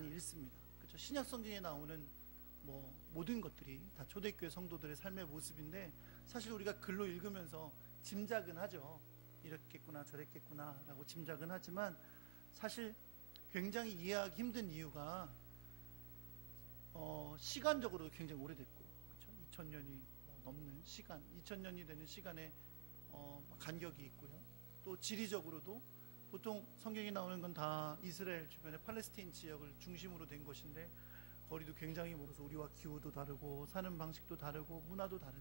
많이 읽습니다. 그렇죠? 신약 성경에 나오는 모든 것들이 다 초대교회 성도들의 삶의 모습인데, 사실 우리가 글로 읽으면서 짐작은 하죠. 이랬겠구나 저랬겠구나 라고 짐작은 하지만, 사실 굉장히 이해하기 힘든 이유가 시간적으로도 굉장히 오래됐고, 그렇죠? 2000년이 넘는 시간, 2000년이 되는 시간에 간격이 있고요. 또 지리적으로도 보통 성경에 나오는 건 다 이스라엘 주변의 팔레스타인 지역을 중심으로 된 것인데, 거리도 굉장히 멀어서 우리와 기후도 다르고 사는 방식도 다르고 문화도 다른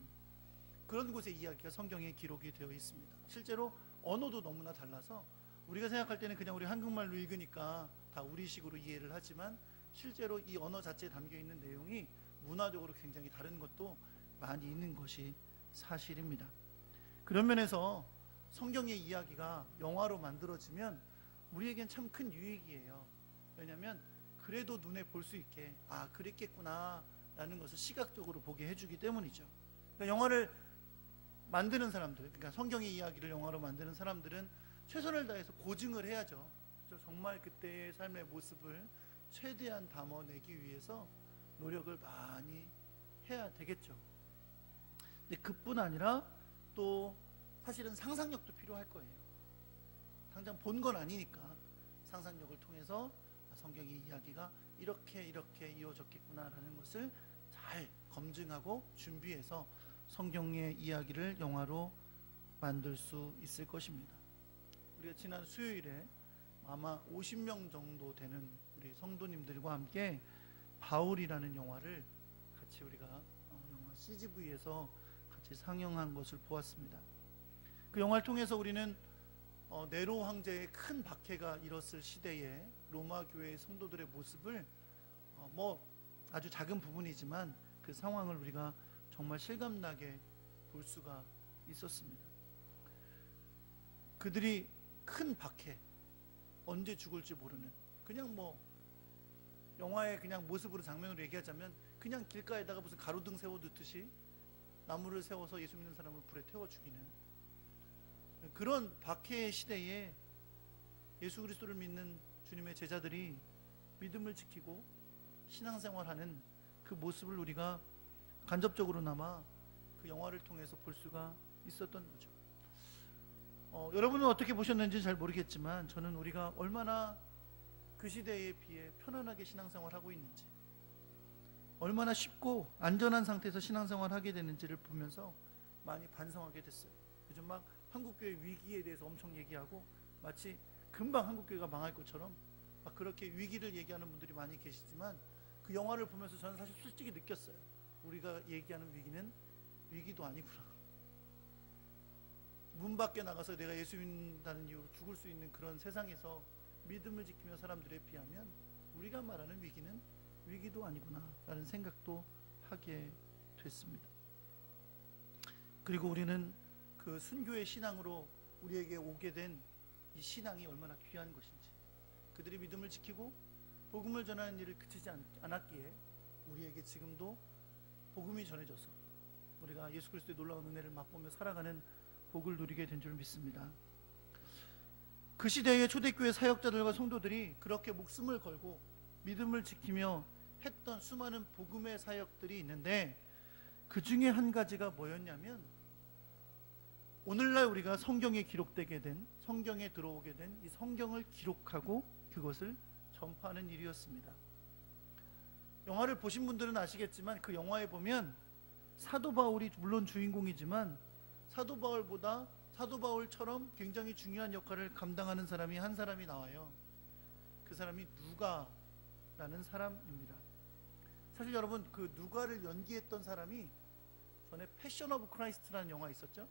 그런 곳의 이야기가 성경에 기록이 되어 있습니다. 실제로 언어도 너무나 달라서 우리가 생각할 때는 그냥 우리 한국말로 읽으니까 다 우리식으로 이해를 하지만, 실제로 이 언어 자체에 담겨있는 내용이 문화적으로 굉장히 다른 것도 많이 있는 것이 사실입니다. 그런 면에서 성경의 이야기가 영화로 만들어지면 우리에겐 참 큰 유익이에요. 왜냐하면 그래도 눈에 볼 수 있게, 아 그랬겠구나 라는 것을 시각적으로 보게 해주기 때문이죠. 그러니까 영화를 만드는 사람들, 그러니까 성경의 이야기를 영화로 만드는 사람들은 최선을 다해서 고증을 해야죠. 그렇죠? 정말 그때의 삶의 모습을 최대한 담아내기 위해서 노력을 많이 해야 되겠죠. 근데 그뿐 아니라 또 사실은 상상력도 필요할 거예요. 당장 본 건 아니니까 상상력을 통해서 성경의 이야기가 이렇게 이어졌겠구나라는 것을 잘 검증하고 준비해서 성경의 이야기를 영화로 만들 수 있을 것입니다. 우리가 지난 수요일에 아마 50명 정도 되는 우리 성도님들과 함께 바울이라는 영화를 같이 우리가 영화 CGV에서 같이 상영한 것을 보았습니다. 그 영화를 통해서 우리는 네로 황제의 큰 박해가 일었을 시대에 로마 교회의 성도들의 모습을 아주 작은 부분이지만 그 상황을 우리가 정말 실감나게 볼 수가 있었습니다. 그들이 큰 박해, 언제 죽을지 모르는, 그냥 영화의 그냥 모습으로 장면으로 얘기하자면 그냥 길가에다가 무슨 가로등 세워두듯이 나무를 세워서 예수 믿는 사람을 불에 태워 죽이는 그런 박해의 시대에 예수 그리스도를 믿는 주님의 제자들이 믿음을 지키고 신앙생활하는 그 모습을 우리가 간접적으로나마 그 영화를 통해서 볼 수가 있었던 거죠. 여러분은 어떻게 보셨는지 잘 모르겠지만, 저는 우리가 얼마나 그 시대에 비해 편안하게 신앙생활하고 있는지, 얼마나 쉽고 안전한 상태에서 신앙생활을 하게 되는지를 보면서 많이 반성하게 됐어요. 요즘 막 한국교회 위기에 대해서 엄청 얘기하고 마치 금방 한국교회가 망할 것처럼 막 그렇게 위기를 얘기하는 분들이 많이 계시지만, 그 영화를 보면서 저는 사실 솔직히 느꼈어요. 우리가 얘기하는 위기는 위기도 아니구나. 문 밖에 나가서 내가 예수 믿는다는 이유로 죽을 수 있는 그런 세상에서 믿음을 지키며 사람들에 비하면 우리가 말하는 위기는 위기도 아니구나 라는 생각도 하게 됐습니다. 그리고 우리는 그 순교의 신앙으로 우리에게 오게 된 이 신앙이 얼마나 귀한 것인지, 그들이 믿음을 지키고 복음을 전하는 일을 그치지 않았기에 우리에게 지금도 복음이 전해져서 우리가 예수 그리스도의 놀라운 은혜를 맛보며 살아가는 복을 누리게 된 줄 믿습니다. 그 시대의 초대교회 사역자들과 성도들이 그렇게 목숨을 걸고 믿음을 지키며 했던 수많은 복음의 사역들이 있는데, 그 중에 한 가지가 뭐였냐면, 오늘날 우리가 성경에 기록되게 된, 성경에 들어오게 된 이 성경을 기록하고 그것을 전파하는 일이었습니다. 영화를 보신 분들은 아시겠지만, 그 영화에 보면 사도 바울이 물론 주인공이지만 사도 바울처럼 굉장히 중요한 역할을 감당하는 사람이 한 사람이 나와요. 그 사람이 누가라는 사람입니다. 사실 여러분, 그 누가를 연기했던 사람이 전에 패션 오브 크라이스트라는 영화 있었죠?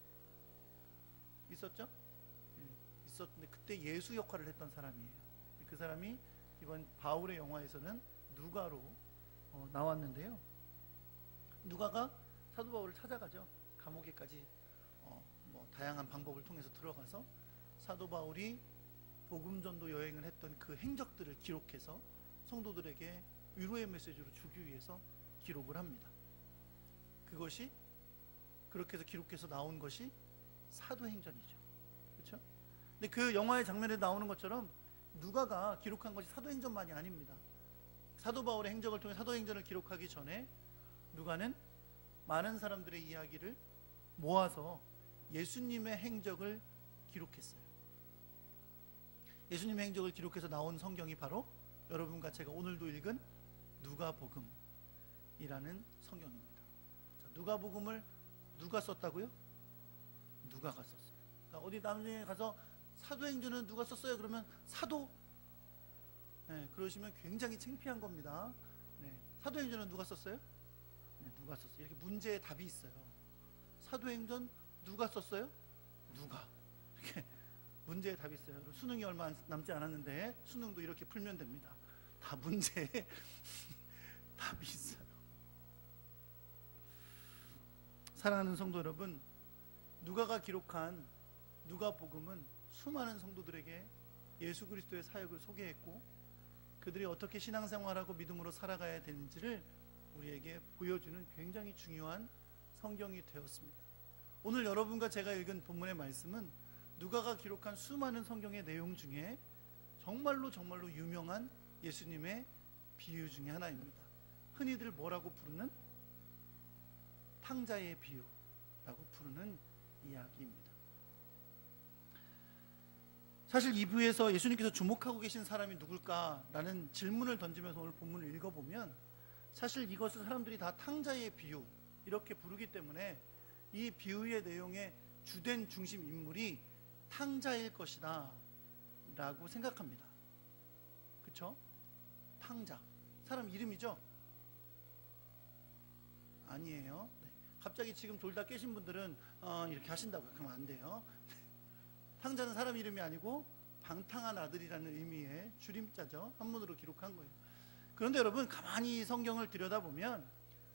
있었는데 그때 예수 역할을 했던 사람이에요. 그 사람이 이번 바울의 영화에서는 누가로 나왔는데요. 누가가 사도 바울을 찾아가죠. 감옥에까지 다양한 방법을 통해서 들어가서 사도 바울이 복음 전도 여행을 했던 그 행적들을 기록해서 성도들에게 위로의 메시지로 주기 위해서 기록을 합니다. 그것이 그렇게 해서 기록해서 나온 것이 사도행전이죠. 그렇죠? 근데 그 영화의 장면에 나오는 것처럼 누가가 기록한 것이 사도행전만이 아닙니다. 사도 바울의 행적을 통해 사도행전을 기록하기 전에 누가는 많은 사람들의 이야기를 모아서 예수님의 행적을 기록했어요. 예수님의 행적을 기록해서 나온 성경이 바로 여러분과 제가 오늘도 읽은 누가복음이라는 성경입니다. 자, 누가복음을 누가 썼다고요? 누가가 썼어요. 그러니까 어디 나중에 가서 사도행전은 누가 썼어요? 그러면 사도? 네, 그러시면 굉장히 창피한 겁니다. 네, 사도행전은 누가 썼어요? 네, 누가 썼어요? 이렇게 문제의 답이 있어요. 사도행전 누가 썼어요? 누가? 이렇게 문제의 답이 있어요. 수능이 얼마 남지 않았는데 수능도 이렇게 풀면 됩니다. 다 문제에 답이 있어요. 사랑하는 성도 여러분, 누가가 기록한 누가복음은 수많은 성도들에게 예수 그리스도의 사역을 소개했고 그들이 어떻게 신앙생활하고 믿음으로 살아가야 되는지를 우리에게 보여주는 굉장히 중요한 성경이 되었습니다. 오늘 여러분과 제가 읽은 본문의 말씀은 누가가 기록한 수많은 성경의 내용 중에 정말로 유명한 예수님의 비유 중에 하나입니다. 흔히들 뭐라고 부르는? 탕자의 비유라고 부르는 이야기입니다. 사실 이 부에서 예수님께서 주목하고 계신 사람이 누굴까라는 질문을 던지면서 오늘 본문을 읽어보면 사실 이것을 사람들이 다 탕자의 비유 이렇게 부르기 때문에 이 비유의 내용의 주된 중심 인물이 탕자일 것이다 라고 생각합니다. 그쵸? 탕자, 사람 이름이죠? 아니에요. 네. 갑자기 지금 돌 다 깨신 분들은 이렇게 하신다고요. 그러면 안 돼요. 탕자는 사람 이름이 아니고 방탕한 아들이라는 의미의 줄임자죠. 한문으로 기록한 거예요. 그런데 여러분 가만히 성경을 들여다보면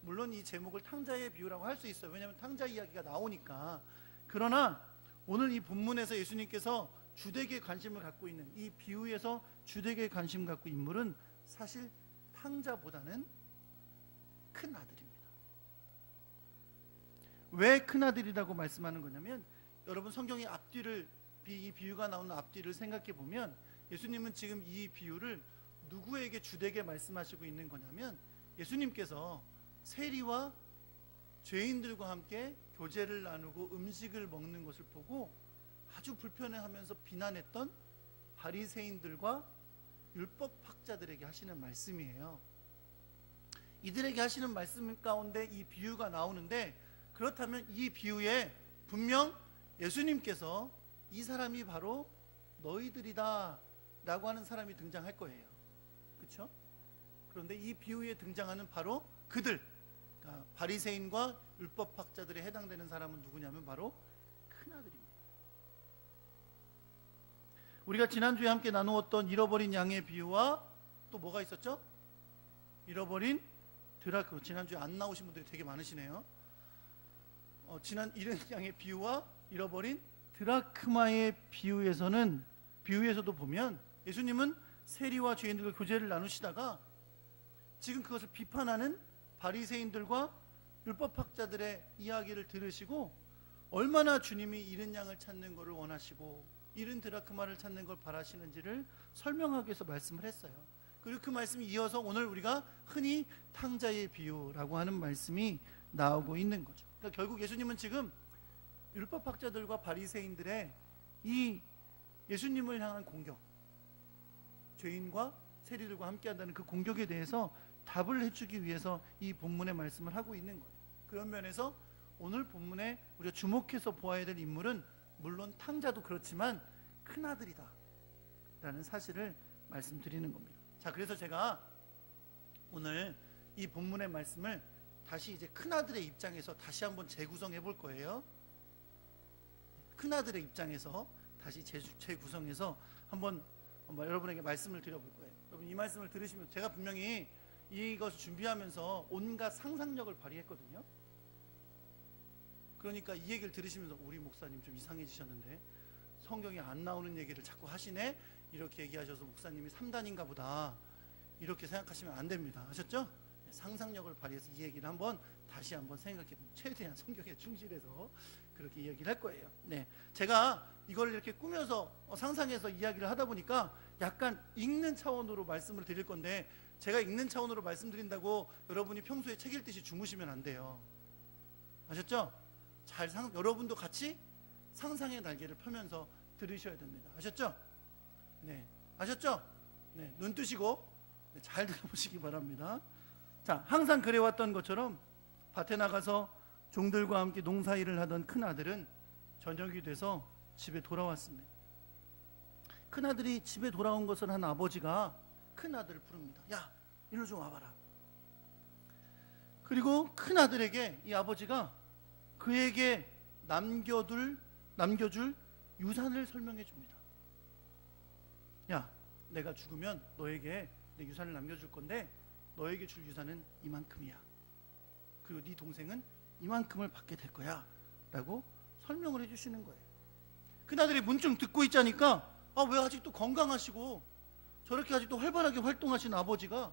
물론 이 제목을 탕자의 비유라고 할 수 있어요. 왜냐하면 탕자 이야기가 나오니까. 그러나 오늘 이 본문에서 예수님께서 주되게 관심을 갖고 있는 이 비유에서 주되게 관심 갖고 있는 인물은 사실 탕자보다는 큰 아들입니다. 왜 큰 아들이라고 말씀하는 거냐면 여러분 성경의 앞뒤를 이 비유가 나오는 앞뒤를 생각해 보면 예수님은 지금 이 비유를 누구에게 주되게 말씀하시고 있는 거냐면 예수님께서 세리와 죄인들과 함께 교제를 나누고 음식을 먹는 것을 보고 아주 불편해하면서 비난했던 바리새인들과 율법학자들에게 하시는 말씀이에요. 이들에게 하시는 말씀 가운데 이 비유가 나오는데 그렇다면 이 비유에 분명 예수님께서 이 사람이 바로 너희들이다 라고 하는 사람이 등장할 거예요. 그렇죠? 그런데 이 비유에 등장하는 바로 그들, 그러니까 바리새인과 율법학자들에 해당되는 사람은 누구냐면 바로 큰아들입니다. 우리가 지난주에 함께 나누었던 잃어버린 양의 비유와 또 뭐가 있었죠? 잃어버린 드라크마. 지난주에 안 나오신 분들이 되게 많으시네요. 지난 잃은 양의 비유와 잃어버린 드라크마의 비유에서도 보면 예수님은 세리와 죄인들과 교제를 나누시다가 지금 그것을 비판하는 바리새인들과 율법학자들의 이야기를 들으시고 얼마나 주님이 잃은 양을 찾는 것을 원하시고 잃은 드라크마를 찾는 걸 바라시는지를 설명하기 위해서 말씀을 했어요. 그리고 그 말씀이 이어서 오늘 우리가 흔히 탕자의 비유라고 하는 말씀이 나오고 있는 거죠. 그러니까 결국 예수님은 지금 율법학자들과 바리새인들의 이 예수님을 향한 공격, 죄인과 세리들과 함께한다는 그 공격에 대해서 답을 해주기 위해서 이 본문의 말씀을 하고 있는 거예요. 그런 면에서 오늘 본문에 우리가 주목해서 보아야 될 인물은 물론 탕자도 그렇지만 큰아들이다 라는 사실을 말씀드리는 겁니다. 자, 그래서 제가 오늘 이 본문의 말씀을 다시 이제 큰아들의 입장에서 다시 한번 재구성해 볼 거예요. 큰아들의 입장에서 다시 재구성해서 한번 여러분에게 말씀을 드려볼 거예요. 여러분 이 말씀을 들으시면 제가 분명히 이것을 준비하면서 온갖 상상력을 발휘했거든요. 그러니까 이 얘기를 들으시면서 우리 목사님 좀 이상해지셨는데 성경에 안 나오는 얘기를 자꾸 하시네? 이렇게 얘기하셔서 목사님이 3단인가 보다 이렇게 생각하시면 안 됩니다. 아셨죠? 상상력을 발휘해서 이 얘기를 다시 한번 생각해 최대한 성경에 충실해서 그렇게 이야기를 할 거예요. 네, 제가 이걸 이렇게 꾸며서 상상해서 이야기를 하다 보니까 약간 읽는 차원으로 말씀을 드릴 건데, 제가 읽는 차원으로 말씀드린다고 여러분이 평소에 책 읽듯이 주무시면 안 돼요. 아셨죠? 여러분도 같이 상상의 날개를 펴면서 들으셔야 됩니다. 아셨죠? 네, 아셨죠? 네, 눈 뜨시고 잘 들어보시기 바랍니다. 자, 항상 그래왔던 것처럼 밭에 나가서 종들과 함께 농사일을 하던 큰아들은 저녁이 돼서 집에 돌아왔습니다. 큰아들이 집에 돌아온 것을 한 아버지가 큰아들을 부릅니다. 야, 일로 좀 와봐라. 그리고 큰아들에게 이 아버지가 그에게 남겨줄 유산을 설명해 줍니다. 야, 내가 죽으면 너에게 내 유산을 남겨줄 건데 너에게 줄 유산은 이만큼이야. 그리고 네 동생은 이만큼을 받게 될 거야 라고 설명을 해주시는 거예요. 큰아들이 문좀 듣고 있자니까, 왜 아직도 건강하시고 저렇게 아직도 활발하게 활동하신 아버지가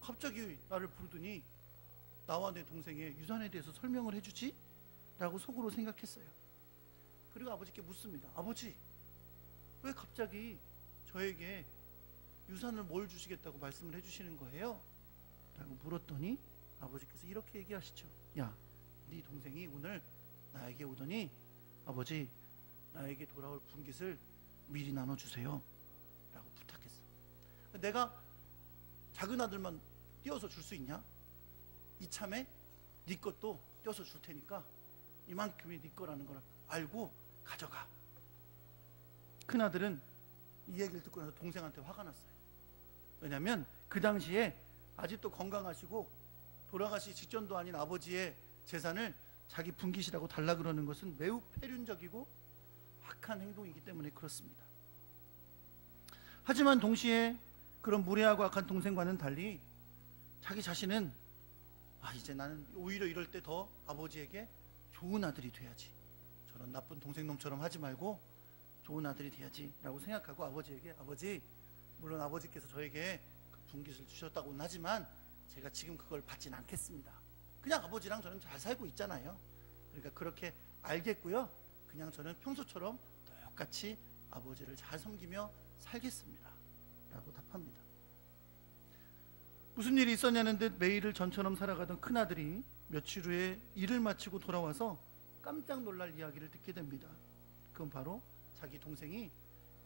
갑자기 나를 부르더니 나와 내 동생의 유산에 대해서 설명을 해주지? 라고 속으로 생각했어요. 그리고 아버지께 묻습니다. 아버지, 왜 갑자기 저에게 유산을 뭘 주시겠다고 말씀을 해주시는 거예요? 라고 물었더니 아버지께서 이렇게 얘기하시죠. 야, 네 동생이 오늘 나에게 오더니 아버지, 나에게 돌아올 분깃을 미리 나눠주세요 라고 부탁했어. 내가 작은 아들만 띄어서 줄 수 있냐? 이참에 네 것도 띄어서 줄 테니까 이만큼이 네 거라는 걸 알고 가져가. 큰아들은 이 얘기를 듣고 나서 동생한테 화가 났어요. 왜냐하면 그 당시에 아직도 건강하시고 돌아가시 직전도 아닌 아버지의 재산을 자기 분깃이라고 달라 그러는 것은 매우 폐륜적이고 악한 행동이기 때문에 그렇습니다. 하지만 동시에 그런 무례하고 악한 동생과는 달리 자기 자신은 이제 나는 오히려 이럴 때 더 아버지에게 좋은 아들이 돼야지, 저런 나쁜 동생놈처럼 하지 말고 좋은 아들이 돼야지 라고 생각하고 아버지에게, 아버지, 물론 아버지께서 저에게 그 분깃을 주셨다고는 하지만 제가 지금 그걸 받진 않겠습니다. 그냥 아버지랑 저는 잘 살고 있잖아요. 그러니까 그렇게 알겠고요, 그냥 저는 평소처럼 똑같이 아버지를 잘 섬기며 살겠습니다 라고 답합니다. 무슨 일이 있었냐는 듯 매일을 전처럼 살아가던 큰아들이 며칠 후에 일을 마치고 돌아와서 깜짝 놀랄 이야기를 듣게 됩니다. 그건 바로 자기 동생이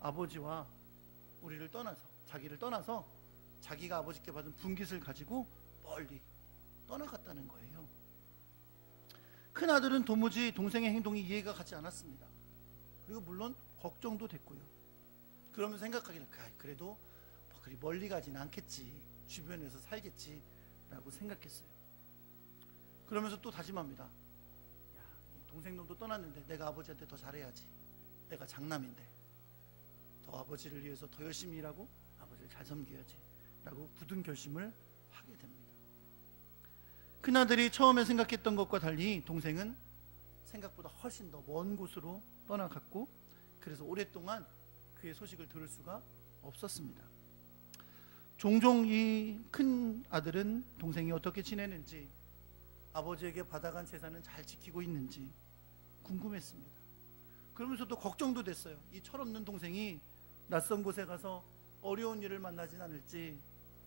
아버지와 자기를 떠나서 자기가 아버지께 받은 분깃을 가지고 멀리 떠나갔다는 거예요. 큰아들은 도무지 동생의 행동이 이해가 가지 않았습니다. 그리고 물론 걱정도 됐고요. 그러면서 생각하기는 그래도 그리 멀리 가지는 않겠지, 주변에서 살겠지 라고 생각했어요. 그러면서 또 다짐합니다. 야, 동생놈도 떠났는데 내가 아버지한테 더 잘해야지. 내가 장남인데 더 아버지를 위해서 더 열심히 일하고 아버지를 잘 섬겨야지 라고 굳은 결심을 하게 됩니다. 큰아들이 처음에 생각했던 것과 달리 동생은 생각보다 훨씬 더 먼 곳으로 떠나갔고, 그래서 오랫동안 그의 소식을 들을 수가 없었습니다. 종종 이 큰 아들은 동생이 어떻게 지내는지, 아버지에게 받아간 재산은 잘 지키고 있는지 궁금했습니다. 그러면서도 걱정도 됐어요. 이 철없는 동생이 낯선 곳에 가서 어려운 일을 만나진 않을지,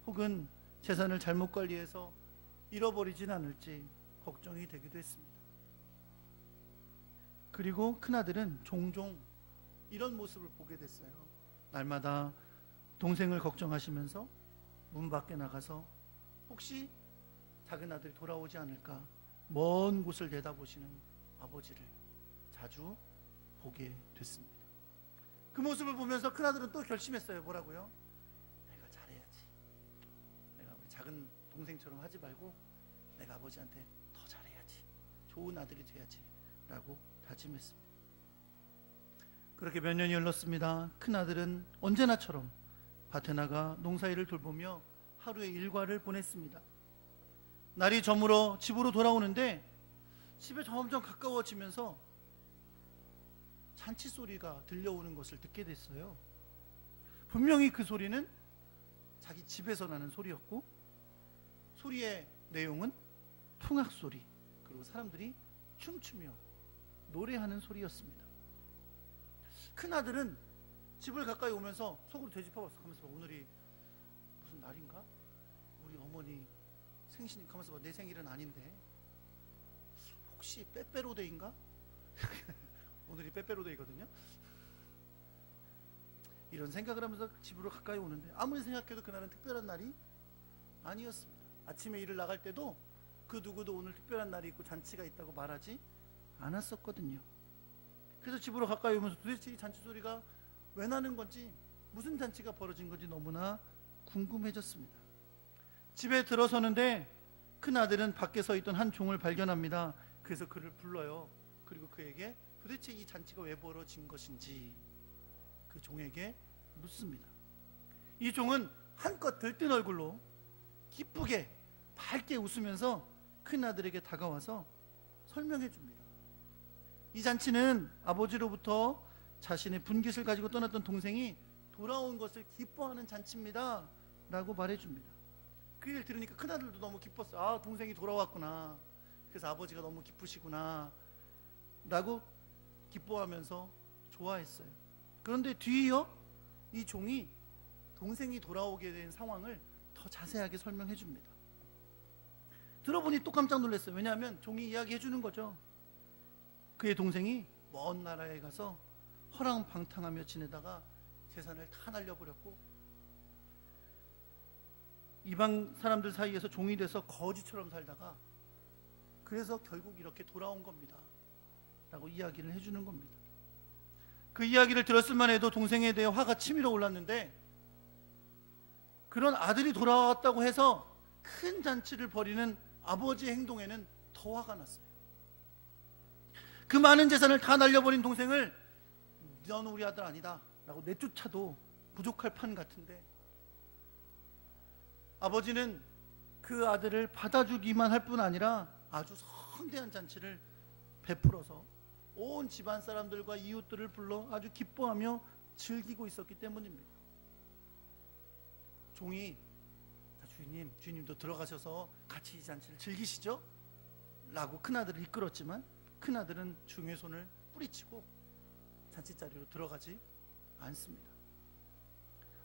혹은 재산을 잘못 관리해서 잃어버리진 않을지 걱정이 되기도 했습니다. 그리고 큰아들은 종종 이런 모습을 보게 됐어요. 날마다 동생을 걱정하시면서 문 밖에 나가서 혹시 작은 아들이 돌아오지 않을까 먼 곳을 내다보시는 아버지를 자주 보게 됐습니다. 그 모습을 보면서 큰아들은 또 결심했어요. 뭐라고요? 내가 잘해야지. 내가 우리 작은 동생처럼 하지 말고 내가 아버지한테 더 잘해야지, 좋은 아들이 돼야지 라고 다짐했습니다. 그렇게 몇 년이 흘렀습니다. 큰아들은 언제나처럼 밭에 나가 농사일을 돌보며 하루의 일과를 보냈습니다. 날이 저물어 집으로 돌아오는데 집에 점점 가까워지면서 잔치 소리가 들려오는 것을 듣게 됐어요. 분명히 그 소리는 자기 집에서 나는 소리였고, 소리의 내용은 풍악 소리, 그리고 사람들이 춤추며 노래하는 소리였습니다. 큰아들은 집을 가까이 오면서 속으로 되짚어봤어. 가면서 봐, 오늘이 무슨 날인가? 우리 어머니 생신, 가면서 봐, 내 생일은 아닌데 혹시 빼빼로데이인가? 오늘이 빼빼로데이거든요. 이런 생각을 하면서 집으로 가까이 오는데 아무리 생각해도 그날은 특별한 날이 아니었습니다. 아침에 일을 나갈 때도 그 누구도 오늘 특별한 날이 있고 잔치가 있다고 말하지 않았었거든요. 그래서 집으로 가까이 오면서 도대체 이 잔치 소리가 왜 나는 건지, 무슨 잔치가 벌어진 건지 너무나 궁금해졌습니다. 집에 들어서는데 큰 아들은 밖에 서 있던 한 종을 발견합니다. 그래서 그를 불러요. 그리고 그에게 도대체 이 잔치가 왜 벌어진 것인지 그 종에게 묻습니다. 이 종은 한껏 들뜬 얼굴로 기쁘게 밝게 웃으면서 큰 아들에게 다가와서 설명해 줍니다. 이 잔치는 아버지로부터 자신의 분깃을 가지고 떠났던 동생이 돌아온 것을 기뻐하는 잔치입니다 라고 말해 줍니다. 그 얘기를 들으니까 큰아들도 너무 기뻤어요. 아, 동생이 돌아왔구나, 그래서 아버지가 너무 기쁘시구나 라고 기뻐하면서 좋아했어요. 그런데 뒤이어 이 종이 동생이 돌아오게 된 상황을 더 자세하게 설명해 줍니다. 들어보니 또 깜짝 놀랐어요. 왜냐하면 종이 이야기해 주는 거죠. 그의 동생이 먼 나라에 가서 허랑방탕하며 지내다가 재산을 다 날려버렸고 이방 사람들 사이에서 종이 돼서 거지처럼 살다가 그래서 결국 이렇게 돌아온 겁니다 라고 이야기를 해주는 겁니다. 그 이야기를 들었을만 해도 동생에 대해 화가 치밀어 올랐는데, 그런 아들이 돌아왔다고 해서 큰 잔치를 벌이는 아버지의 행동에는 더 화가 났어요. 그 많은 재산을 다 날려버린 동생을 너는 우리 아들 아니다 라고 내쫓아도 부족할 판 같은데, 아버지는 그 아들을 받아주기만 할 뿐 아니라 아주 성대한 잔치를 베풀어서 온 집안 사람들과 이웃들을 불러 아주 기뻐하며 즐기고 있었기 때문입니다. 종이 주인님도 들어가셔서 같이 이 잔치를 즐기시죠 라고 큰아들을 이끌었지만 큰아들은 종의 손을 뿌리치고 잔치자리로 들어가지 않습니다.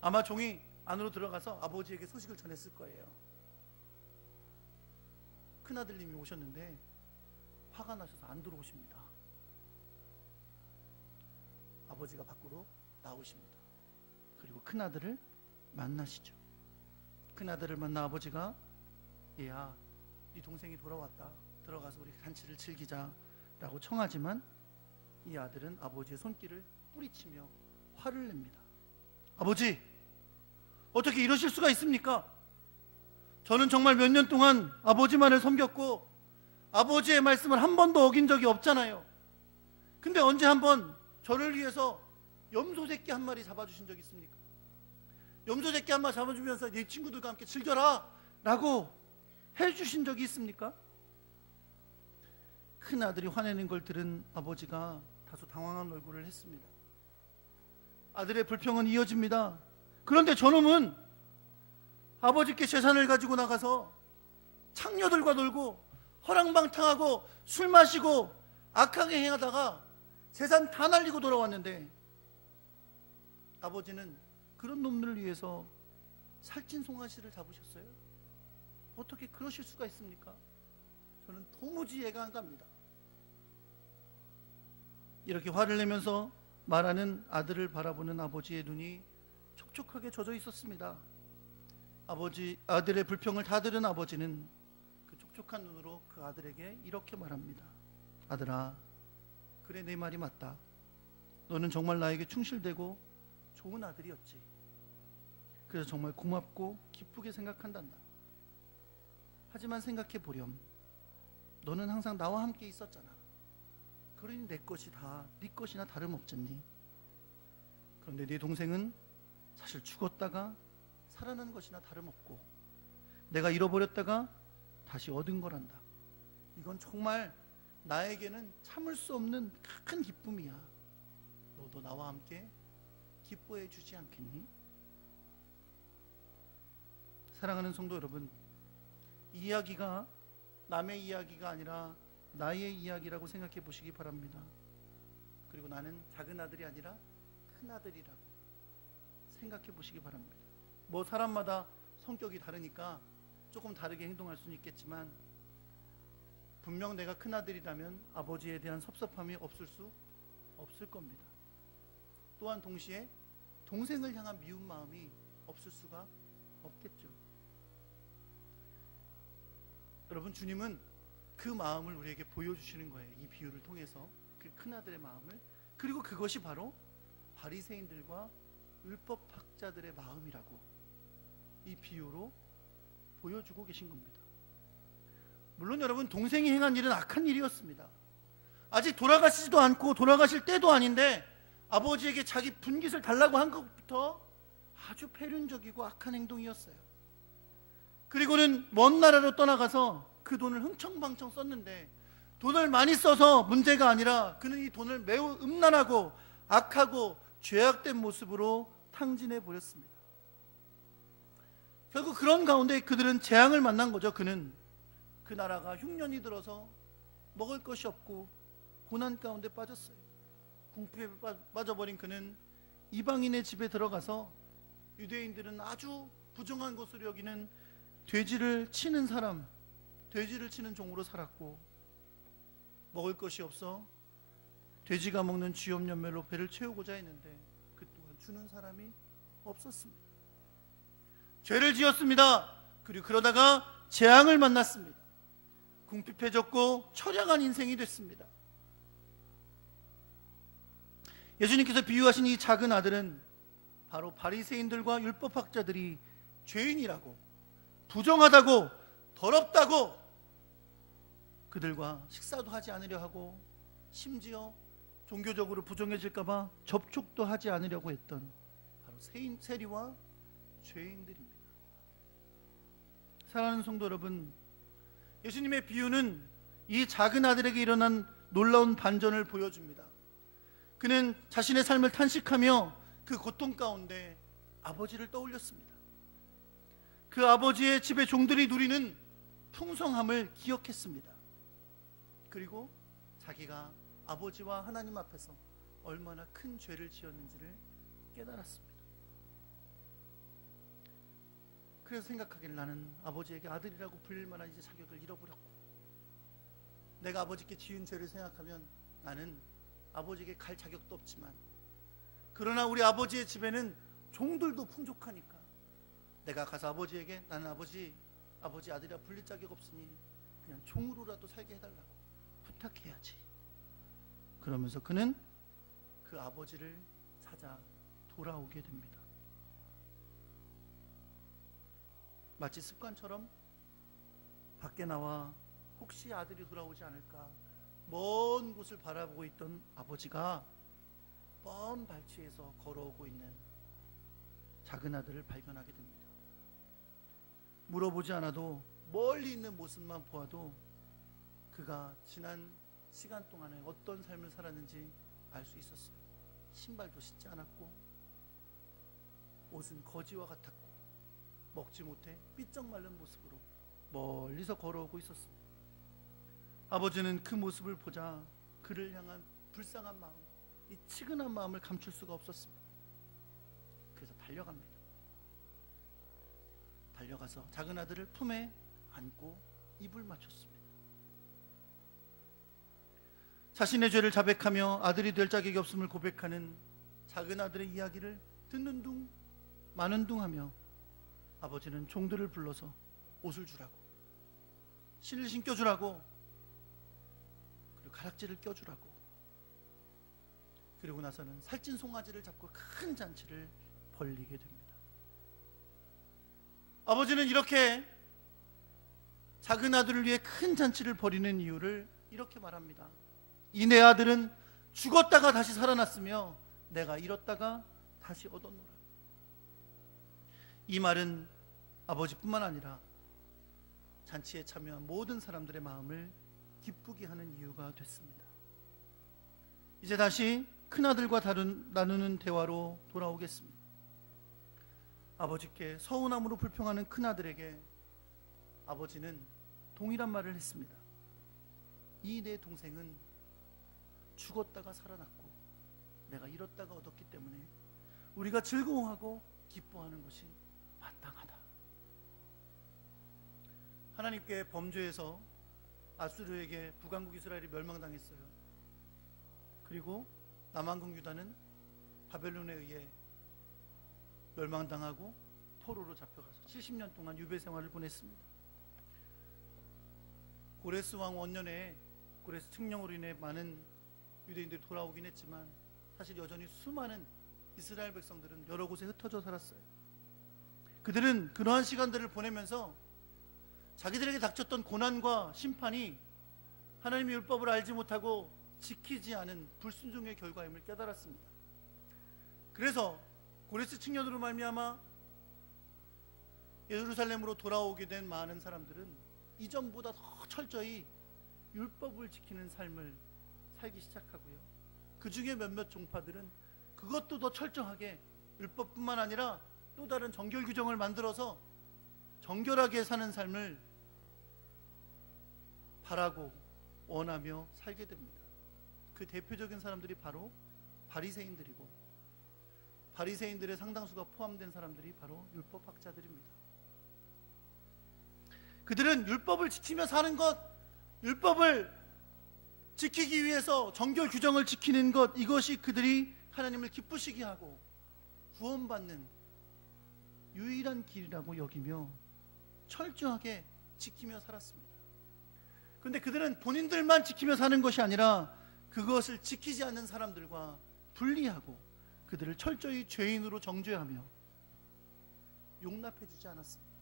아마 종이 안으로 들어가서 아버지에게 소식을 전했을 거예요. 큰아들님이 오셨는데 화가 나셔서 안 들어오십니다. 아버지가 밖으로 나오십니다. 그리고 큰아들을 만나시죠. 큰아들을 만나 아버지가 얘야, 네 동생이 돌아왔다, 들어가서 우리 잔치를 즐기자 라고 청하지만 이 아들은 아버지의 손길을 뿌리치며 화를 냅니다. 아버지, 어떻게 이러실 수가 있습니까? 저는 정말 몇 년 동안 아버지만을 섬겼고 아버지의 말씀을 한 번도 어긴 적이 없잖아요. 근데 언제 한번 저를 위해서 염소 새끼 한 마리 잡아주신 적 있습니까? 염소 새끼 한 마리 잡아주면서 네 친구들과 함께 즐겨라 라고 해주신 적이 있습니까? 큰 아들이 화내는 걸 들은 아버지가 다소 당황한 얼굴을 했습니다. 아들의 불평은 이어집니다. 그런데 저놈은 아버지께 재산을 가지고 나가서 창녀들과 놀고 허랑방탕하고 술 마시고 악하게 행하다가 재산 다 날리고 돌아왔는데 아버지는 그런 놈들을 위해서 살찐 송아지를 잡으셨어요? 어떻게 그러실 수가 있습니까? 저는 도무지 이해가 안 갑니다. 이렇게 화를 내면서 말하는 아들을 바라보는 아버지의 눈이 촉촉하게 젖어 있었습니다. 아들의 불평을 다 들은 아버지는 그 촉촉한 눈으로 그 아들에게 이렇게 말합니다. 아들아, 그래, 내 말이 맞다. 너는 정말 나에게 충실되고 좋은 아들이었지. 그래서 정말 고맙고 기쁘게 생각한단다. 하지만 생각해 보렴, 너는 항상 나와 함께 있었잖아. 그러니 내 것이 다 네 것이나 다름없잖니. 그런데 네 동생은 사실 죽었다가 살아난 것이나 다름없고 내가 잃어버렸다가 다시 얻은 거란다. 이건 정말 나에게는 참을 수 없는 큰 기쁨이야. 너도 나와 함께 기뻐해 주지 않겠니? 사랑하는 성도 여러분, 이 이야기가 남의 이야기가 아니라 나의 이야기라고 생각해 보시기 바랍니다. 그리고 나는 작은 아들이 아니라 큰 아들이라고 생각해 보시기 바랍니다. 뭐 사람마다 성격이 다르니까 조금 다르게 행동할 수는 있겠지만 분명 내가 큰아들이라면 아버지에 대한 섭섭함이 없을 겁니다. 또한 동시에 동생을 향한 미운 마음이 없을 수가 없겠죠. 여러분, 주님은 그 마음을 우리에게 보여주시는 거예요. 이 비유를 통해서 그 큰아들의 마음을, 그리고 그것이 바로 바리새인들과 율법학자들의 마음이라고 이 비유로 보여주고 계신 겁니다. 물론 여러분, 동생이 행한 일은 악한 일이었습니다. 아직 돌아가시지도 않고 돌아가실 때도 아닌데 아버지에게 자기 분깃을 달라고 한 것부터 아주 패륜적이고 악한 행동이었어요. 그리고는 먼 나라로 떠나가서 그 돈을 흥청망청 썼는데, 돈을 많이 써서 문제가 아니라 그는 이 돈을 매우 음란하고 악하고 죄악된 모습으로 탕진해 버렸습니다. 결국 그런 가운데 그들은 재앙을 만난 거죠. 그는 그 나라가 흉년이 들어서 먹을 것이 없고 고난 가운데 빠졌어요. 궁핍에 빠져버린 그는 이방인의 집에 들어가서 유대인들은 아주 부정한 것으로 여기는 돼지를 치는 사람, 돼지를 치는 종으로 살았고, 먹을 것이 없어 돼지가 먹는 쥐염연멸로 배를 채우고자 했는데 그 또한 주는 사람이 없었습니다. 죄를 지었습니다. 그리고 그러다가 재앙을 만났습니다. 궁핍해졌고 처량한 인생이 됐습니다. 예수님께서 비유하신 이 작은 아들은 바로 바리새인들과 율법학자들이 죄인이라고, 부정하다고, 더럽다고 그들과 식사도 하지 않으려 하고, 심지어 종교적으로 부정해질까 봐 접촉도 하지 않으려고 했던 바로 세리와 죄인들입니다. 사랑하는 성도 여러분, 예수님의 비유는 이 작은 아들에게 일어난 놀라운 반전을 보여줍니다. 그는 자신의 삶을 탄식하며 그 고통 가운데 아버지를 떠올렸습니다. 그 아버지의 집의 종들이 누리는 풍성함을 기억했습니다. 그리고 자기가 아버지와 하나님 앞에서 얼마나 큰 죄를 지었는지를 깨달았습니다. 그래서 생각하기를, 나는 아버지에게 아들이라고 불릴 만한 이제 자격을 잃어버렸고, 내가 아버지께 지은 죄를 생각하면 나는 아버지에게 갈 자격도 없지만, 그러나 우리 아버지의 집에는 종들도 풍족하니까 내가 가서 아버지에게 나는 아버지 아들이라 불릴 자격 없으니 그냥 종으로라도 살게 해달라고 부탁해야지. 그러면서 그는 그 아버지를 찾아 돌아오게 됩니다. 마치 습관처럼 밖에 나와 혹시 아들이 돌아오지 않을까 먼 곳을 바라보고 있던 아버지가 먼 발치에서 걸어오고 있는 작은 아들을 발견하게 됩니다. 물어보지 않아도 멀리 있는 모습만 보아도 그가 지난 시간 동안에 어떤 삶을 살았는지 알 수 있었어요. 신발도 신지 않았고, 옷은 거지와 같았고, 먹지 못해 삐쩍 마른 모습으로 멀리서 걸어오고 있었습니다. 아버지는 그 모습을 보자 그를 향한 불쌍한 마음, 이 치근한 마음을 감출 수가 없었습니다. 그래서 달려갑니다. 달려가서 작은 아들을 품에 안고 입을 맞췄습니다. 자신의 죄를 자백하며 아들이 될 자격이 없음을 고백하는 작은 아들의 이야기를 듣는 둥 마는 둥 하며 아버지는 종들을 불러서 옷을 주라고, 신을 신겨주라고, 그리고 가락지를 껴주라고, 그리고 나서는 살찐 송아지를 잡고 큰 잔치를 벌리게 됩니다. 아버지는 이렇게 작은 아들을 위해 큰 잔치를 벌이는 이유를 이렇게 말합니다. 이 내 아들은 죽었다가 다시 살아났으며 내가 잃었다가 다시 얻었노라. 이 말은 아버지뿐만 아니라 잔치에 참여한 모든 사람들의 마음을 기쁘게 하는 이유가 됐습니다. 이제 다시 큰아들과 나누는 대화로 돌아오겠습니다. 아버지께 서운함으로 불평하는 큰아들에게 아버지는 동일한 말을 했습니다. 이 내 동생은 죽었다가 살아났고 내가 잃었다가 얻었기 때문에 우리가 즐거워하고 기뻐하는 것이 마땅하다. 하나님께 범죄해서 아수르에게 북왕국 이스라엘이 멸망당했어요. 그리고 남왕국 유다는 바벨론에 의해 멸망당하고 포로로 잡혀가서 70년 동안 유배 생활을 보냈습니다. 고레스 왕 원년에 고레스 칙령으로 인해 많은 유대인들이 돌아오긴 했지만 사실 여전히 수많은 이스라엘 백성들은 여러 곳에 흩어져 살았어요. 그들은 그러한 시간들을 보내면서 자기들에게 닥쳤던 고난과 심판이 하나님의 율법을 알지 못하고 지키지 않은 불순종의 결과임을 깨달았습니다. 그래서 고레스 칙년으로 말미암아 예루살렘으로 돌아오게 된 많은 사람들은 이전보다 더 철저히 율법을 지키는 삶을 살기 시작하고요. 그 중에 몇몇 종파들은 그것도 더 철저하게 율법뿐만 아니라 또 다른 정결 규정을 만들어서 정결하게 사는 삶을 바라고 원하며 살게 됩니다. 그 대표적인 사람들이 바로 바리새인들이고, 바리새인들의 상당수가 포함된 사람들이 바로 율법학자들입니다. 그들은 율법을 지키며 사는 것, 율법을 지키기 위해서 정결 규정을 지키는 것, 이것이 그들이 하나님을 기쁘시게 하고 구원받는 유일한 길이라고 여기며 철저하게 지키며 살았습니다. 그런데 그들은 본인들만 지키며 사는 것이 아니라 그것을 지키지 않는 사람들과 분리하고 그들을 철저히 죄인으로 정죄하며 용납해주지 않았습니다.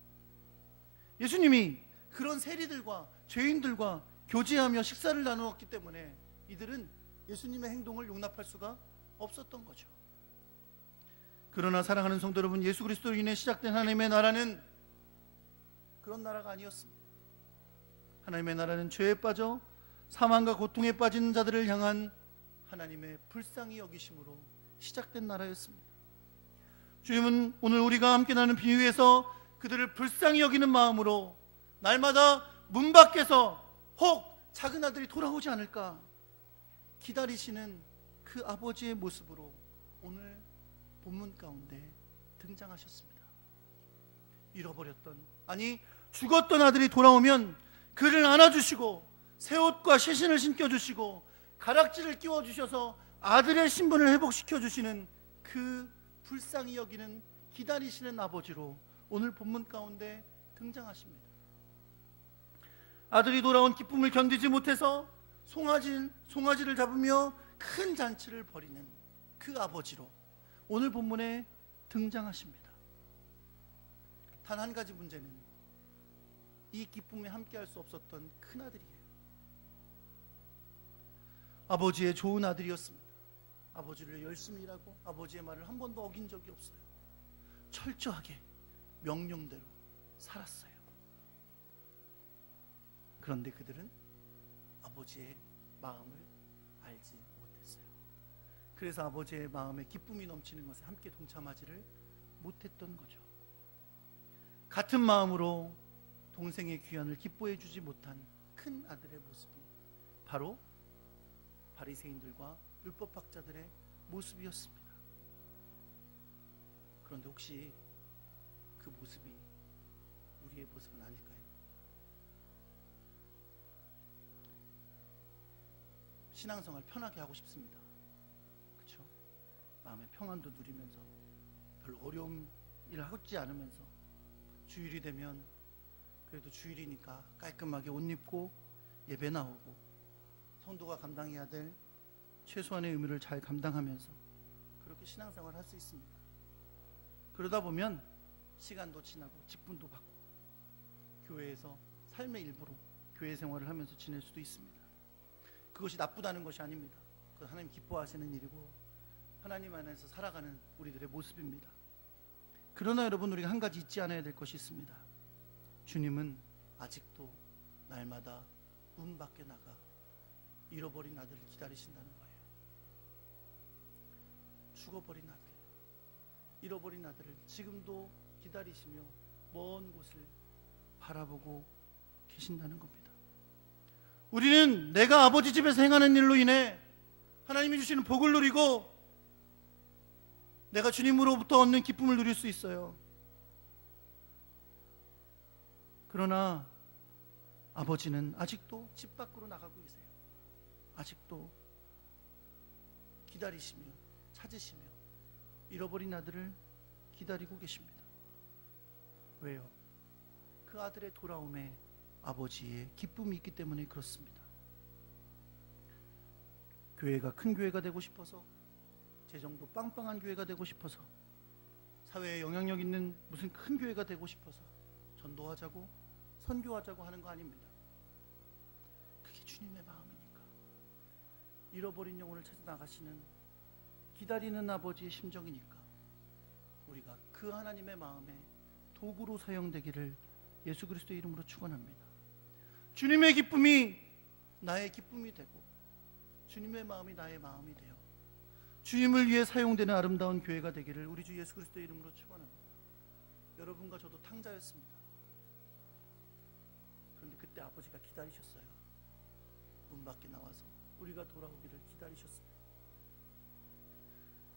예수님이 그런 세리들과 죄인들과 교제하며 식사를 나누었기 때문에 이들은 예수님의 행동을 용납할 수가 없었던 거죠. 그러나 사랑하는 성도 여러분, 예수 그리스도로 인해 시작된 하나님의 나라는 그런 나라가 아니었습니다. 하나님의 나라는 죄에 빠져 사망과 고통에 빠진 자들을 향한 하나님의 불쌍히 여기심으로 시작된 나라였습니다. 주님은 오늘 우리가 함께 나누는 비유에서 그들을 불쌍히 여기는 마음으로 날마다 문 밖에서 혹 작은 아들이 돌아오지 않을까 기다리시는 그 아버지의 모습으로 오늘 본문 가운데 등장하셨습니다. 잃어버렸던, 아니 죽었던 아들이 돌아오면 그를 안아주시고 새 옷과 시신을 신겨주시고 가락지를 끼워주셔서 아들의 신분을 회복시켜주시는 그 불쌍히 여기는 기다리시는 아버지로 오늘 본문 가운데 등장하십니다. 아들이 돌아온 기쁨을 견디지 못해서 송아지를 잡으며 큰 잔치를 벌이는 그 아버지로 오늘 본문에 등장하십니다. 단 한 가지 문제는 이 기쁨에 함께할 수 없었던 큰아들이에요. 아버지의 좋은 아들이었습니다. 아버지를 열심히 일하고 아버지의 말을 한 번도 어긴 적이 없어요. 철저하게 명령대로 살았어요. 그런데 그들은 아버지의 마음을 알지 못했어요. 그래서 아버지의 마음에 기쁨이 넘치는 것에 함께 동참하지를 못했던 거죠. 같은 마음으로 동생의 귀환을 기뻐해 주지 못한 큰 아들의 모습이 바로 바리새인들과 율법학자들의 모습이었습니다. 그런데 혹시 그 모습이 우리의 모습은 아닐까요? 신앙생활 편하게 하고 싶습니다. 그렇죠? 마음의 평안도 누리면서 별로 어려운 일을 하지 않으면서 주일이 되면 그래도 주일이니까 깔끔하게 옷 입고 예배 나오고 성도가 감당해야 될 최소한의 의무를 잘 감당하면서 그렇게 신앙생활을 할 수 있습니다. 그러다 보면 시간도 지나고 직분도 받고 교회에서 삶의 일부로 교회 생활을 하면서 지낼 수도 있습니다. 그것이 나쁘다는 것이 아닙니다. 그건 하나님 기뻐하시는 일이고 하나님 안에서 살아가는 우리들의 모습입니다. 그러나 여러분, 우리가 한 가지 잊지 않아야 될 것이 있습니다. 주님은 아직도 날마다 문 밖에 나가 잃어버린 아들을 기다리신다는 거예요. 죽어버린 아들, 잃어버린 아들을 지금도 기다리시며 먼 곳을 바라보고 계신다는 겁니다. 우리는 내가 아버지 집에서 행하는 일로 인해 하나님이 주시는 복을 누리고 내가 주님으로부터 얻는 기쁨을 누릴 수 있어요. 그러나 아버지는 아직도 집 밖으로 나가고 계세요. 아직도 기다리시며 찾으시며 잃어버린 아들을 기다리고 계십니다. 왜요? 그 아들의 돌아옴에 아버지의 기쁨이 있기 때문에 그렇습니다. 교회가 큰 교회가 되고 싶어서, 재정도 빵빵한 교회가 되고 싶어서, 사회에 영향력 있는 무슨 큰 교회가 되고 싶어서 전도하자고 선교하자고 하는 거 아닙니다. 그게 주님의 마음이니까. 잃어버린 영혼을 찾아 나가시는 기다리는 아버지의 심정이니까 우리가 그 하나님의 마음에 도구로 사용되기를 예수 그리스도의 이름으로 축원합니다. 주님의 기쁨이 나의 기쁨이 되고 주님의 마음이 나의 마음이 되어 주님을 위해 사용되는 아름다운 교회가 되기를 우리 주 예수 그리스도의 이름으로 축원합니다. 여러분과 저도 탕자였습니다. 그런데 그때 아버지가 기다리셨어요. 문 밖에 나와서 우리가 돌아오기를 기다리셨습니다.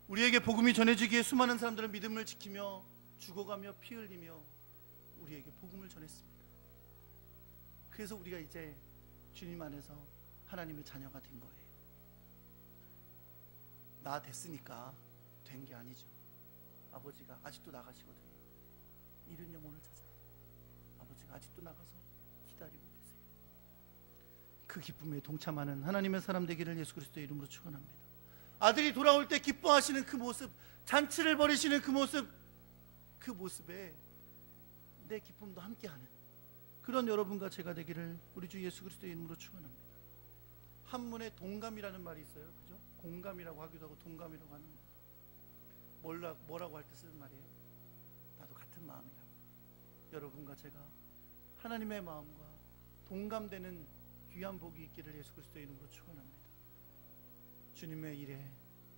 우리에게 복음이 전해지기에 수많은 사람들은 믿음을 지키며 죽어가며 피 흘리며 우리에게 복음을 전했습니다. 그래서 우리가 이제 주님 안에서 하나님의 자녀가 된 거예요. 나 됐으니까 된 게 아니죠. 아버지가 아직도 나가시거든요. 잃은 영혼을 찾아라. 아버지가 아직도 나가서 기다리고 계세요. 그 기쁨에 동참하는 하나님의 사람 되기를 예수 그리스도의 이름으로 축원합니다. 아들이 돌아올 때 기뻐하시는 그 모습, 잔치를 벌이시는 그 모습, 그 모습에 내 기쁨도 함께하는 그런 여러분과 제가 되기를 우리 주 예수 그리스도의 이름으로 축원합니다. 한문에 동감이라는 말이 있어요. 그죠? 공감이라고 하기도 하고 동감이라고 하는 말. 뭐라고 할 때 쓰는 말이에요? 나도 같은 마음이라고. 여러분과 제가 하나님의 마음과 동감되는 귀한 복이 있기를 예수 그리스도의 이름으로 축원합니다. 주님의 일에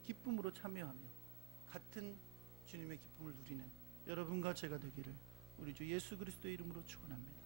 기쁨으로 참여하며 같은 주님의 기쁨을 누리는 여러분과 제가 되기를 우리 주 예수 그리스도의 이름으로 축원합니다.